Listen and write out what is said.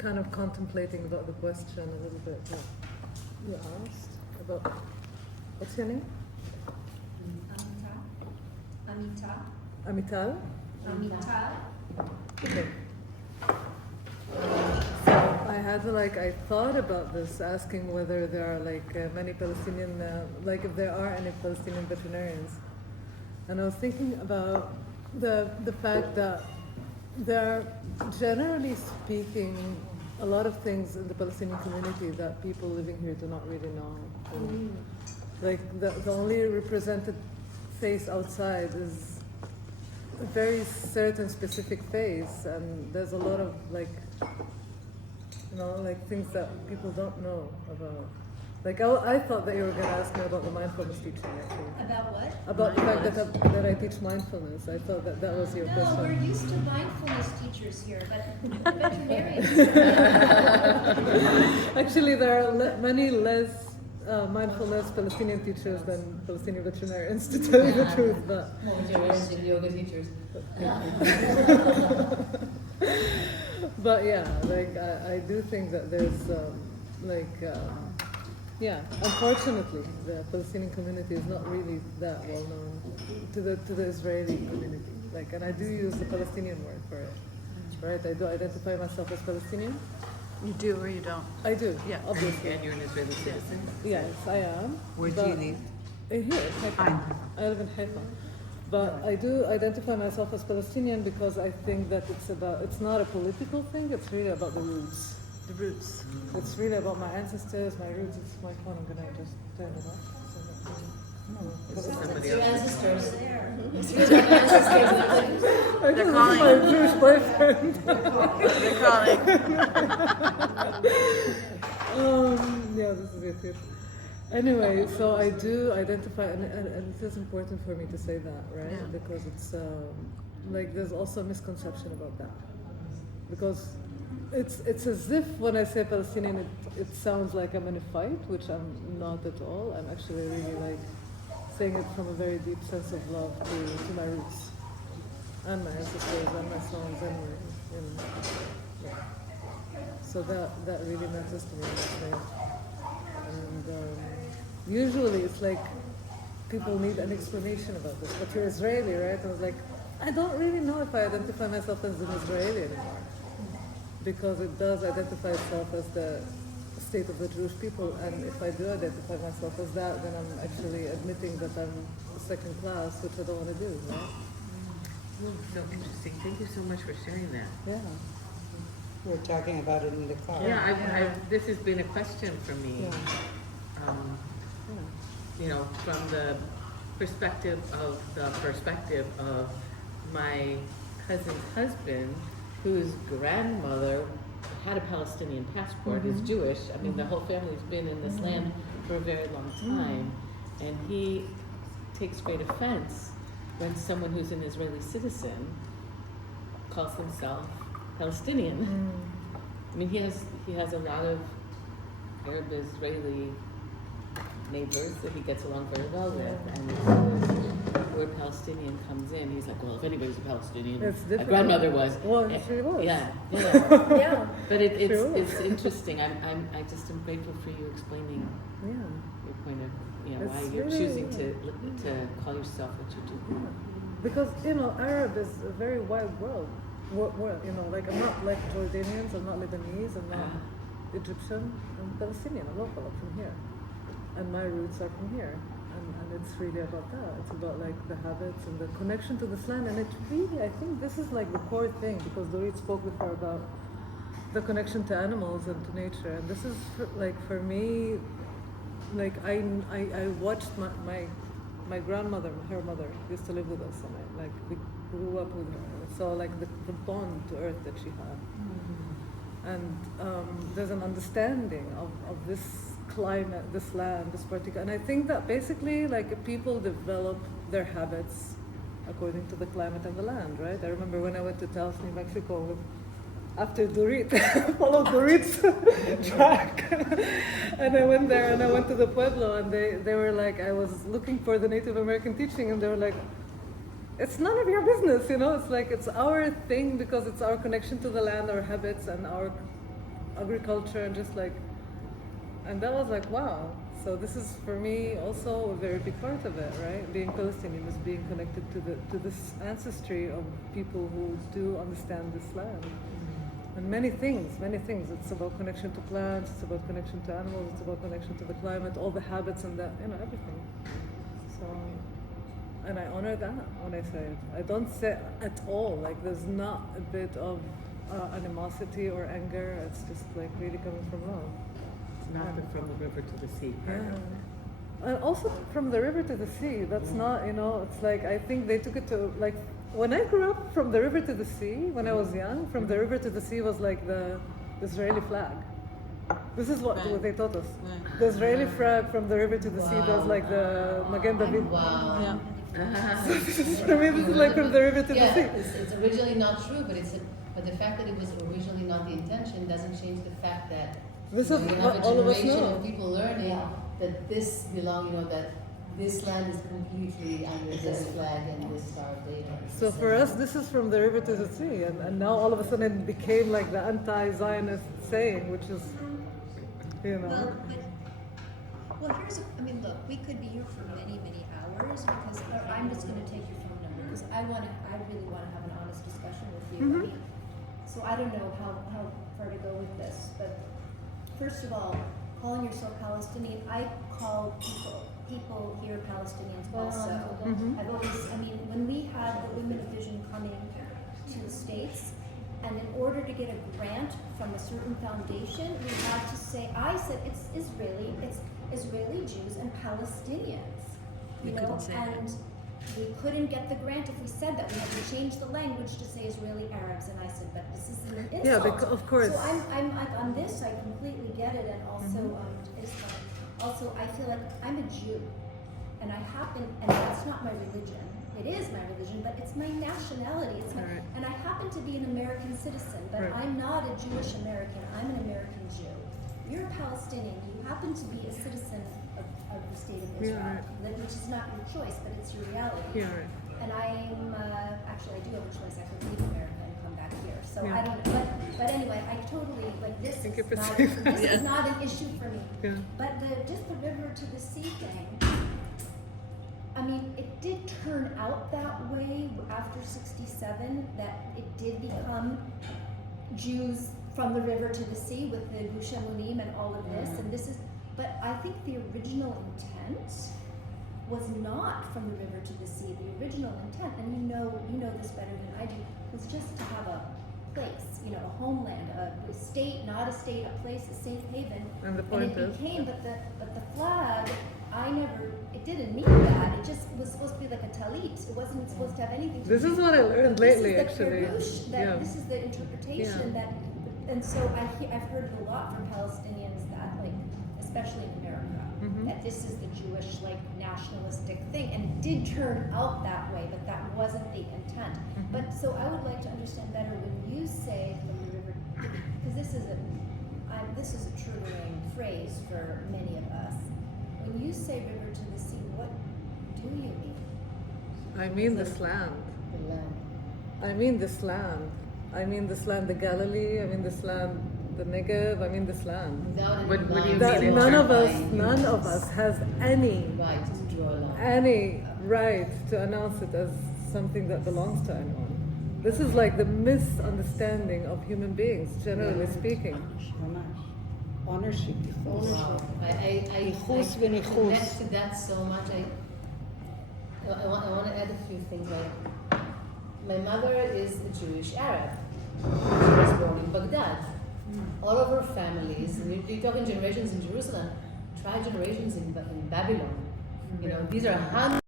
kind of contemplating about the question a little bit that you asked about. What's your name? Amital? Amital. Okay. So I thought about this, asking whether there are many Palestinian, if there are any Palestinian veterinarians. And I was thinking about the fact that there are, generally speaking, a lot of things in the Palestinian community that people living here do not really know. And the only represented face outside is a very certain specific face, and there's a lot of things that people don't know about. I thought that you were going to ask me about the mindfulness teaching, actually. About what? About the fact that I teach mindfulness. I thought that was your question. No, we're used to mindfulness teachers here, but veterinarians. Actually, there are many less mindfulness Palestinian teachers than Palestinian veterinarians, to tell you the truth. But and yoga teachers. But yeah, I do think that there's unfortunately, the Palestinian community is not really that well known to the Israeli community. And I do use the Palestinian word for it, right? I do identify myself as Palestinian. You do or you don't? I do, Yeah. obviously. And you're an Israeli citizen? Yes, I am. Where do you live? Here, in Haifa. I live in Haifa. But I do identify myself as Palestinian because I think that it's not a political thing, it's really about the roots. The roots. It's really about my ancestors, my roots. It's my phone, I'm gonna just turn it off. Somebody Your else. ancestors. They're calling. My Jewish boyfriend. They're calling. Yeah, this is it. Anyway, so I do identify, and it is important for me to say that, right? Yeah. Because it's there's also a misconception about that. Because it's as if when I say Palestinian, it sounds like I'm in a fight, which I'm not at all. I'm actually really saying it from a very deep sense of love to my roots and my ancestors and my songs anyway. Yeah. So that really matters to me. And usually it's people need an explanation about this. But you're Israeli, right? I was I don't really know if I identify myself as an Israeli anymore. Because it does identify itself as the state of the Jewish people, and if I do identify myself as that, then I'm actually admitting that I'm second class, which I don't want to do, right? So interesting. Thank you so much for sharing that. Yeah. We were talking about it in the car. Yeah, this has been a question for me. Yeah. From the perspective of my cousin's husband, whose grandmother had a Palestinian passport, is Jewish. I mean, the whole family's been in this land for a very long time. And he takes great offense when someone who's an Israeli citizen calls himself Palestinian. I mean, he has a lot of Arab Israeli neighbors that he gets along very well with, and the word Palestinian comes in, he's like, well, if anybody's a Palestinian, It's my difficult. grandmother was. Well, she was. Yeah. Yeah. But Sure was. it's interesting. I just am grateful for you explaining Yeah. your point of It's why you're really- choosing to call yourself what you do. Because, Arab is a very wide world. I'm not like Jordanians, I'm not Lebanese, I'm not Egyptian, I'm Palestinian, I'm local, I'm from here. And my roots are from here. And it's really about that. It's about the habits and the connection to this land. And it's really, I think this is the core thing, because Dorit spoke before about the connection to animals and to nature. And this is for me, I watched my grandmother, her mother, used to live with us, and we grew up with her. So the bond to earth that she had. And there's an understanding of this climate, this land, this particular, and I think that basically people develop their habits according to the climate and the land, right? I remember when I went to Taos, New Mexico after Dorit, followed Dorit's track, and I went there and I went to the Pueblo, and they were I was looking for the Native American teaching, and they were it's none of your business, it's it's our thing, because it's our connection to the land, our habits, and our agriculture, and just like, and that was like, wow. So this is for me also a very big part of it, right? Being Palestinian is being connected to this ancestry of people who do understand this land. And many things. It's about connection to plants, it's about connection to animals, it's about connection to the climate, all the habits and that, everything. So, and I honor that when I say it. I don't say at all, like there's not a bit of animosity or anger, it's just like really coming from love. It's not the from the river to the sea part. And also from the river to the sea, that's not, it's like, I think they took it to, like, when I grew up, from the river to the sea, when I was young, from the river to the sea was like the Israeli flag. This is what they taught us. The Israeli flag from the river to the sea, was like the Magen David. Wow. Yeah. For me, this is like from the river to the sea. It's originally not true, but but the fact that it was originally not the intention doesn't change the fact that This you is have what a all of us generation know. of people learning that this that this land is completely under this flag and this Star of David. So for us, this is from the river to the sea, and now all of a sudden it became like the anti-Zionist saying, which is, Well, look, we could be here for many, many hours because I'm just going to take your phone number because I really want to have an honest discussion with you. Mm-hmm. So I don't know how far to go with this, but first of all, calling yourself Palestinian, I call people here Palestinians also. Mm-hmm. I've always, when we had the Women of Vision coming to the States, and in order to get a grant from a certain foundation, we had to say, I said it's Israeli Jews and Palestinians. You couldn't say that. and we couldn't get the grant if we said that. We had to change the language to say Israeli Arabs, and I said, but this is an insult. Yeah, of course. So I'm like, on this, I completely get it, and also Islam. Also, I feel like I'm a Jew, and and that's not my religion. It is my religion, but it's my nationality. And I happen to be an American citizen, but I'm not a Jewish American. I'm an American Jew. You're a Palestinian. You happen to be a citizen of the state of Israel, which is not your choice, but it's your reality. And I'm actually, I do have a choice. I could leave America and come back here. So I don't know. But anyway, I totally, like, this is not an issue for me. Yeah. But just the river to the sea thing, it did turn out that way after 67, that it did become Jews from the river to the sea with the Gush Emunim and all of this. And this is, but I think the original intent was not from the river to the sea. The original intent, and you know this better than I do, was just to have a place, a homeland, a state, not a state, a place, a safe haven. And the point it is, became, but the flag, it didn't mean that. It just was supposed to be like a talit. It wasn't supposed to have anything to do. This is what I learned lately, actually. This is the interpretation that, and so I've heard it a lot from Palestinians that, like, especially in America, that this is the Jewish, like, nationalistic thing, and it did turn out that way, but that wasn't the intent. But so I would like to understand better when you say from the river, because this is a triggering phrase for many of us. When you say river to the sea, what do you mean? I mean this land. The land. I mean this land. I mean this land, the Galilee. I mean this land, the Negev. I mean this land. Without What do you That mean? none of us has any right to draw a line. any right to announce it as something that belongs to anyone. This is like the misunderstanding of human beings, generally speaking. Ownership. Wow. I Nichus v'nichus. connect to that so much. I want to add a few things. My mother is a Jewish Arab. She was born in Baghdad. All of her families, you're talking generations in Jerusalem, try generations in Babylon. These are hundreds